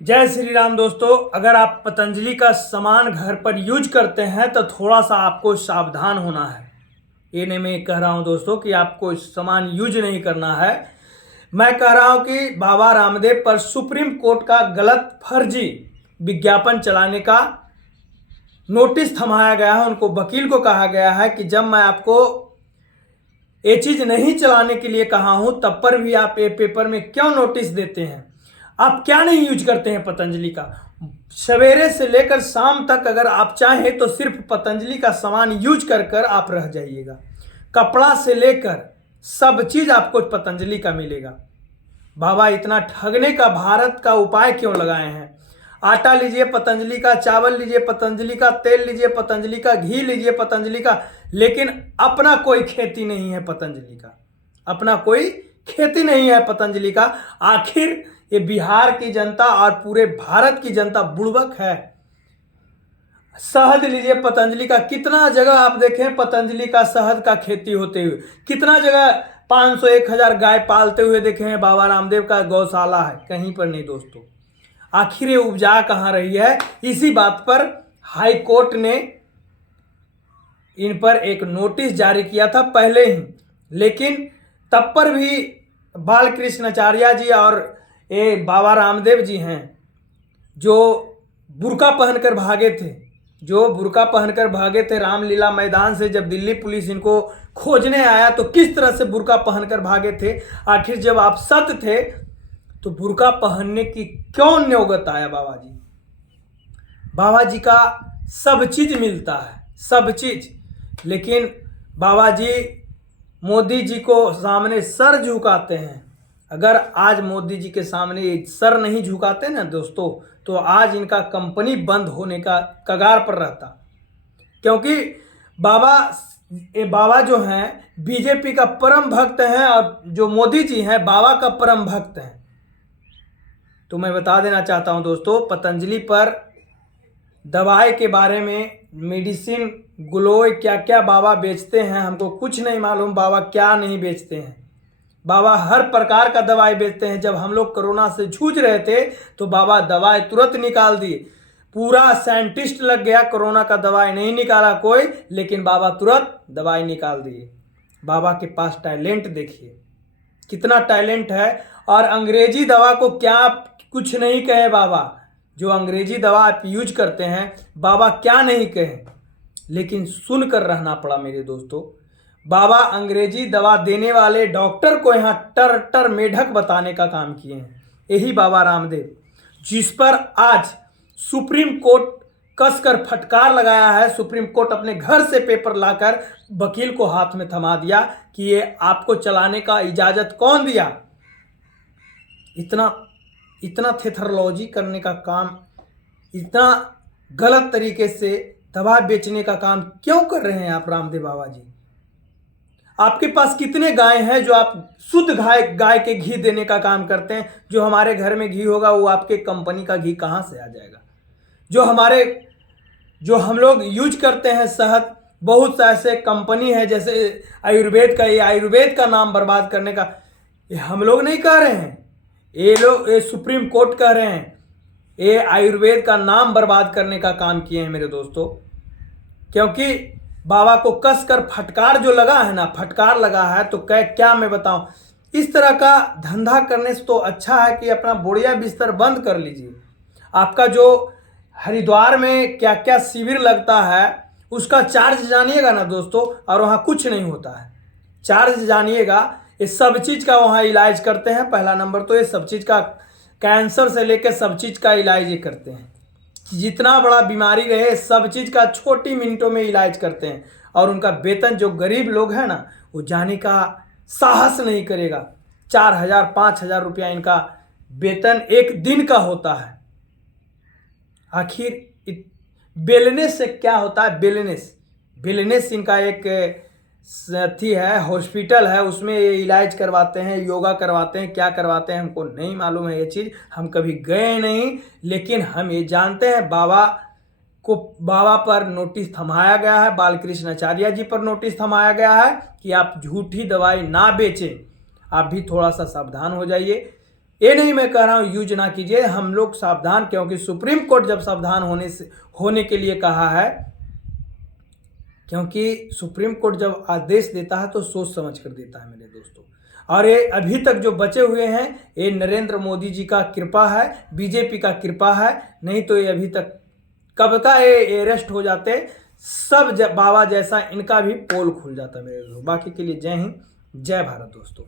जय श्री राम दोस्तों। अगर आप पतंजलि का सामान घर पर यूज करते हैं तो थोड़ा सा आपको सावधान होना है। ये नहीं मैं कह रहा हूँ दोस्तों कि आपको सामान यूज नहीं करना है। मैं कह रहा हूँ कि बाबा रामदेव पर सुप्रीम कोर्ट का गलत फर्जी विज्ञापन चलाने का नोटिस थमाया गया है। उनको वकील को कहा गया है कि जब मैं आपको ये चीज़ नहीं चलाने के लिए कहा हूँ तब पर भी आप ये पेपर में क्यों नोटिस देते हैं। आप क्या नहीं यूज करते हैं पतंजलि का। सवेरे से लेकर शाम तक अगर आप चाहें तो सिर्फ पतंजलि का सामान यूज कर कर आप रह जाइएगा। कपड़ा से लेकर सब चीज़ आपको पतंजलि का मिलेगा। बाबा इतना ठगने का भारत का उपाय क्यों लगाए हैं। आटा लीजिए पतंजलि का, चावल लीजिए पतंजलि का, तेल लीजिए पतंजलि का, घी लीजिए पतंजलि का, लेकिन अपना कोई खेती नहीं है पतंजलि का। अपना कोई खेती नहीं है पतंजलि का। आखिर ये बिहार की जनता और पूरे भारत की जनता बुड़बक है। शहद लीजिए पतंजलि का, कितना जगह आप देखें पतंजलि का शहद का खेती होते हुए, कितना जगह 500 1000 गाय पालते हुए देखे हैं। बाबा रामदेव का गौशाला है, कहीं पर नहीं दोस्तों। आखिर ये उपजा कहाँ रही है। इसी बात पर हाई कोर्ट ने इन पर एक नोटिस जारी किया था पहले ही, लेकिन तब पर भी बालकृष्णाचार्य जी और ये बाबा रामदेव जी हैं जो बुर्का पहनकर भागे थे, रामलीला मैदान से। जब दिल्ली पुलिस इनको खोजने आया तो किस तरह से बुर्का पहनकर भागे थे। आखिर जब आप सत्य थे तो बुर्का पहनने की क्यों नौबत आया। बाबा जी का सब चीज मिलता है, सब चीज। लेकिन बाबा जी मोदी जी को सामने सर झुकाते हैं। अगर आज मोदी जी के सामने सर नहीं झुकाते ना दोस्तों तो आज इनका कंपनी बंद होने का कगार पर रहता। क्योंकि बाबा जो हैं बीजेपी का परम भक्त हैं और जो मोदी जी हैं बाबा का परम भक्त हैं। तो मैं बता देना चाहता हूं दोस्तों, पतंजलि पर दवाई के बारे में मेडिसिन ग्लोय क्या क्या बाबा बेचते हैं हमको कुछ नहीं मालूम। बाबा क्या नहीं बेचते हैं। बाबा हर प्रकार का दवाई बेचते हैं। जब हम लोग कोरोना से जूझ रहे थे तो बाबा दवाई तुरंत निकाल दिए। पूरा साइंटिस्ट लग गया, कोरोना का दवाई नहीं निकाला कोई, लेकिन बाबा तुरंत दवाई निकाल दिए। बाबा के पास टैलेंट देखिए, कितना टैलेंट है। और अंग्रेजी दवा को क्या कुछ नहीं कहे बाबा। जो अंग्रेजी दवा आप यूज करते हैं बाबा क्या नहीं कहे, लेकिन सुनकर रहना पड़ा मेरे दोस्तों। बाबा अंग्रेजी दवा देने वाले डॉक्टर को यहाँ टर टर मेढक बताने का काम किए हैं। यही बाबा रामदेव, जिस पर आज सुप्रीम कोर्ट कसकर फटकार लगाया है। सुप्रीम कोर्ट अपने घर से पेपर लाकर वकील को हाथ में थमा दिया कि ये आपको चलाने का इजाजत कौन दिया। इतना थेथरोलॉजी करने का काम, इतना गलत तरीके से दवा बेचने का काम क्यों कर रहे हैं आप रामदेव बाबा जी। आपके पास कितने गाय हैं जो आप शुद्ध गाय के घी देने का काम करते हैं। जो हमारे घर में घी होगा वो आपके कंपनी का घी कहाँ से आ जाएगा। जो हम लोग यूज करते हैं शहद, बहुत सा ऐसे कंपनी है जैसे आयुर्वेद का, ये आयुर्वेद का नाम बर्बाद करने का ये हम लोग नहीं कह रहे हैं, ये सुप्रीम कोर्ट कह रहे हैं। ये आयुर्वेद का नाम बर्बाद करने का काम किए हैं मेरे दोस्तों। क्योंकि बाबा को कसकर फटकार जो लगा है ना, फटकार लगा है तो क्या मैं बताऊं। इस तरह का धंधा करने से तो अच्छा है कि अपना बोरिया बिस्तर बंद कर लीजिए। आपका जो हरिद्वार में क्या क्या शिविर लगता है उसका चार्ज जानिएगा ना दोस्तों, और वहाँ कुछ नहीं होता है। चार्ज जानिएगा, ये सब चीज़ का वहाँ इलाज करते हैं। पहला नंबर तो ये सब चीज़ का, कैंसर से लेकर सब चीज़ का इलाज ये करते हैं। जितना बड़ा बीमारी रहे सब चीज़ का छोटी मिनटों में इलाज करते हैं। और उनका वेतन जो गरीब लोग हैं ना वो जाने का साहस नहीं करेगा। 4000 5000 रुपया इनका वेतन एक दिन का होता है। आखिर बेलनेस से क्या होता है। बेलनेस इनका एक थी है, हॉस्पिटल है, उसमें ये इलाज करवाते हैं, योगा करवाते हैं, क्या करवाते हैं हमको नहीं मालूम है ये चीज़। हम कभी गए नहीं, लेकिन हम ये जानते हैं बाबा पर नोटिस थमाया गया है। बालकृष्णाचार्य जी पर नोटिस थमाया गया है कि आप झूठी दवाई ना बेचें। आप भी थोड़ा सा सावधान हो जाइए। ये नहीं मैं कह रहा हूँ यूज ना कीजिए, हम लोग सावधान, क्योंकि सुप्रीम कोर्ट जब सावधान होने के लिए कहा है, क्योंकि सुप्रीम कोर्ट जब आदेश देता है तो सोच समझ कर देता है मेरे दोस्तों। और ये अभी तक जो बचे हुए हैं ये नरेंद्र मोदी जी का कृपा है, बीजेपी का कृपा है, नहीं तो ये अभी तक कब का ये अरेस्ट हो जाते, सब बाबा जैसा इनका भी पोल खुल जाता मेरे दोस्तों। बाकी के लिए जय हिंद, जय भारत दोस्तों।